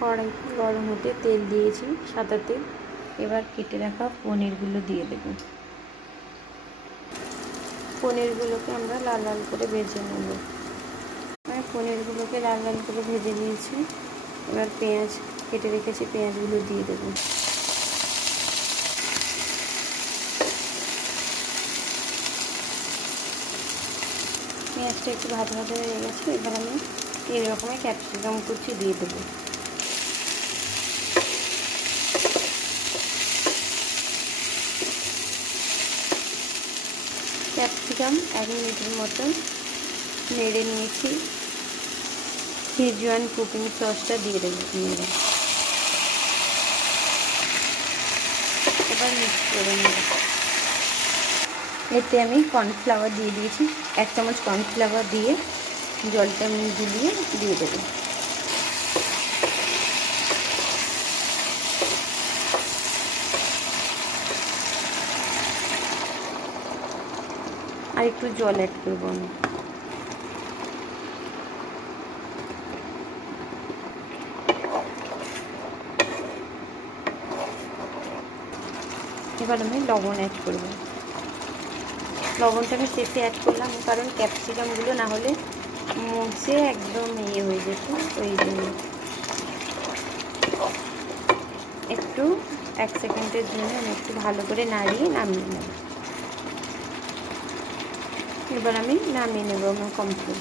কড়াই গরম হতে তেল দিয়েছি, সাদা তেল। এবার কেটে রাখা পনিরগুলো দিয়ে দেব। পনিরগুলোকে আমরা লাল লাল করে ভেজে নেব। পনিরগুলোকে লাল লাল করে ভেজে নিয়েছি। এবার পেঁয়াজ কেটে রেখেছি, পেঁয়াজগুলো দিয়ে দেব। পেঁয়াজটা একটু ভাজা ভাজা হয়ে গেছে। এবার আমি 3 রকমের ক্যাপসিকাম কুচি দিয়ে দেবো। ক্যাপসিকাম 1 মিনিটের মতন নেড়ে নিয়েছি। শেজওয়ান কুকিং সসটা দিয়ে দেবো। এবার মিক্স করে নেব। এতে আমি কর্নফ্লাওয়ার দিয়ে দিয়েছি। 1 চামচ কর্নফ্লাওয়ার দিয়ে জলটা গুলিয়ে দিয়ে দেবো। আর একটু জল অ্যাড করবো আমি। এবার আমি লবণ অ্যাড করবো। লবণটা আমি শেষে অ্যাড করলাম, কারণ ক্যাপসিকামগুলো না হলে মুছে একদম হয়ে যেত। ওই জন্য একটু 1 সেকেন্ডের জন্য আমি একটু ভালো করে নাড়িয়ে নামিয়ে নেব। এবার আমি নামিয়ে নেব। আমার কমপ্লিট।